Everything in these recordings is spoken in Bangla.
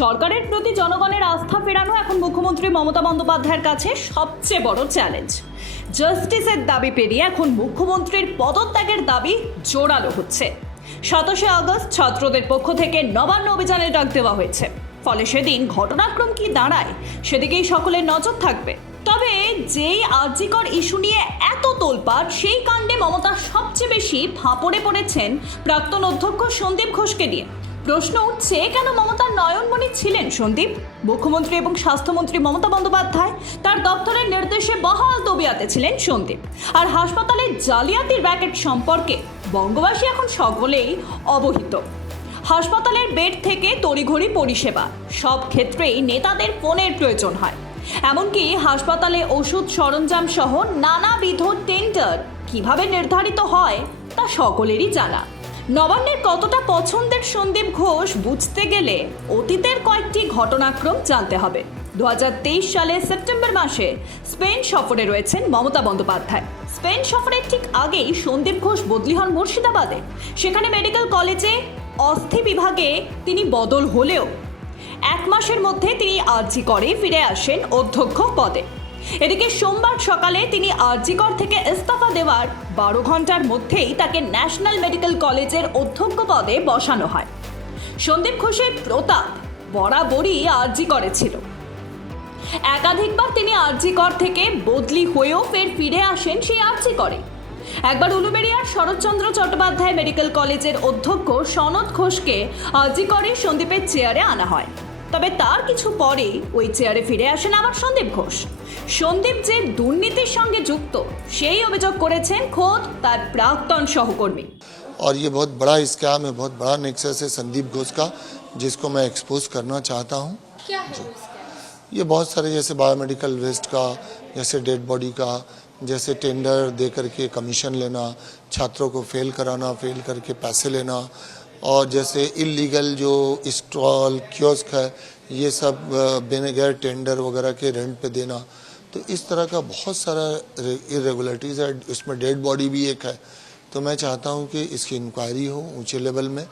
সরকারের প্রতি জনগণের আস্থা ফেরানো এখন মুখ্যমন্ত্রী মমতা বন্দ্যোপাধ্যায়ের কাছে সবচেয়ে বড় চ্যালেঞ্জ জাস্টিসের দাবি পেরিয়ে এখন মুখ্যমন্ত্রীর পদত্যাগের দাবি জোরালো হচ্ছে। সাতাশে আগস্ট ছাত্রদের পক্ষ থেকে নবান্ন অভিযানে ডাক দেওয়া হয়েছে। ফলে সেদিন ঘটনাক্রম কি দাঁড়ায়, সেদিকেই সকলের নজর থাকবে। তবে যেই আর্জিকর ইস্যু নিয়ে এত তোলপাড়, সেই কাণ্ডে মমতা সবচেয়ে বেশি ফাঁপড়ে পড়েছেন প্রাক্তন অধ্যক্ষ সন্দীপ ঘোষকে নিয়ে। প্রশ্ন উঠছে, কেন মমতার নয়নমণি ছিলেন সন্দীপ? মুখ্যমন্ত্রী এবং স্বাস্থ্যমন্ত্রী মমতা বন্দ্যোপাধ্যায় তার দপ্তরের নির্দেশে বহাল তবিয়াতে ছিলেন সন্দীপ। আর হাসপাতালে জালিয়াতির র্যাকেট সম্পর্কে বঙ্গবাসী এখন সকলেই অবহিত। হাসপাতালের বেড থেকে তড়িঘড়ি পরিষেবা, সব ক্ষেত্রেই নেতাদের ফোনের প্রয়োজন হয়। এমনকি হাসপাতালে ওষুধ সরঞ্জাম সহ নানাবিধ টেন্ডার কীভাবে নির্ধারিত হয়, তা সকলেরই জানা। নবান্নের কতটা পছন্দের সন্দীপ ঘোষ বুঝতে গেলে অতীতের কয়েকটি ঘটনাক্রম জানতে হবে। দু সালে সেপ্টেম্বর মাসে স্পেন সফরে রয়েছেন মমতা বন্দ্যোপাধ্যায়। স্পেন সফরের ঠিক আগেই সন্দীপ ঘোষ বদলি হন মুর্শিদাবাদে। সেখানে মেডিকেল কলেজে অস্থি বিভাগে তিনি বদল হলেও এক মাসের মধ্যে তিনি আর্জি করে ফিরে আসেন অধ্যক্ষ পদে। এদিকে সোমবার সকালে তিনি আরজিকর থেকে ইস্তফা দেওয়ার বারো ঘণ্টার মধ্যেই তাকে ন্যাশনাল মেডিকেল কলেজের অধ্যক্ষ পদে বসানো হয়। সন্দীপ ঘোষের প্রতাপ বরাবরই আরজি করেছিল একাধিকবার তিনি আরজিকর থেকে বদলি হয়েও ফের ফিরে আসেন সেই আরজি করে একবার উলুবেড়িয়ার শরৎচন্দ্র চট্টোপাধ্যায় মেডিকেল কলেজের অধ্যক্ষ সনদ ঘোষকে আরজি করে সন্দীপের চেয়ারে আনা হয়। তবে তার কিছু পরে ওই চেয়ারে ফিরে আসেন আবার সন্দীপ ঘোষ সন্দীপ যে দুর্নীতির সঙ্গে যুক্ত সেই অভিযোগ করেছেন খোদ তার প্রাক্তন সহকর্মী और ये बहुत बड़ा स्कैम है बहुत बड़ा नेक्सस है संदीप घोष का जिसको मैं एक्सपोज करना चाहता हूँ क्या है वो स्कैम ये बहुत सारे जैसे बायोमेडिकल वेस्ट का जैसे डेड बॉडी का जैसे टेंडर दे करके कमीशन लेना छात्रों को फेल कराना फेल करके पैसे लेना और जैसे इलीगल जो स्टॉल क्योस्क है ये सब अ, बिना गैर टेंडर वगैरह के रेंट पे देना तो इस तरह का बहुत सारा इरेगुलरिटीज़ है। इसमें डेड बॉडी भी एक है। तो मैं चाहता हूँ कि इसकी इंक्वायरी हो ऊँचे लेवल में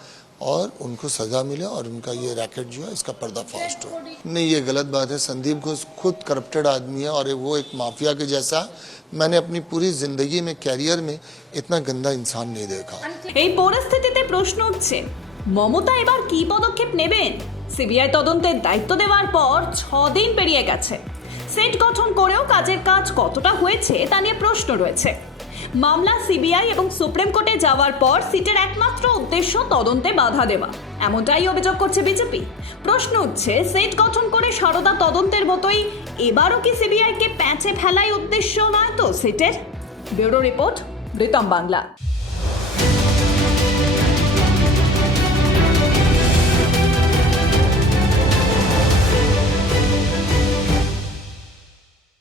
और उनको सज़ा मिले और उनका ये रैकेट जो है इसका पर्दाफाश हो नहीं ये गलत बात है संदीप घोष खुद करप्टेड आदमी है और वो एक माफिया के जैसा है मैंने अपनी पूरी ज़िंदगी में कैरियर में इतना गंदा इंसान नहीं देखा এই পরিস্থিতিতে প্রশ্ন উঠছে মমতা এবার কি পদক্ষেপ নেবেন সিবিআই তদন্তের দায়িত্ব দেওয়ার পর ছ দিন পেরিয়ে গেছে সেট গঠন করেও কাজের কাজ কতটা হয়েছে তা নিয়ে প্রশ্ন রয়েছে মামলা সিবিআই এবং সুপ্রিম কোর্টে যাওয়ার পর সিটের একমাত্র উদ্দেশ্য তদন্তে বাধা দেওয়া। এমনটাই অভিযোগ করছে বিজেপি। প্রশ্ন উঠছে, সেট গঠন করে সারদা তদন্তের মতোই এবারও কি সিবিআইকে প্যাঁচে ফেলাই উদ্দেশ্য নয় তো সেটের? Bureau report Pritam Bangla.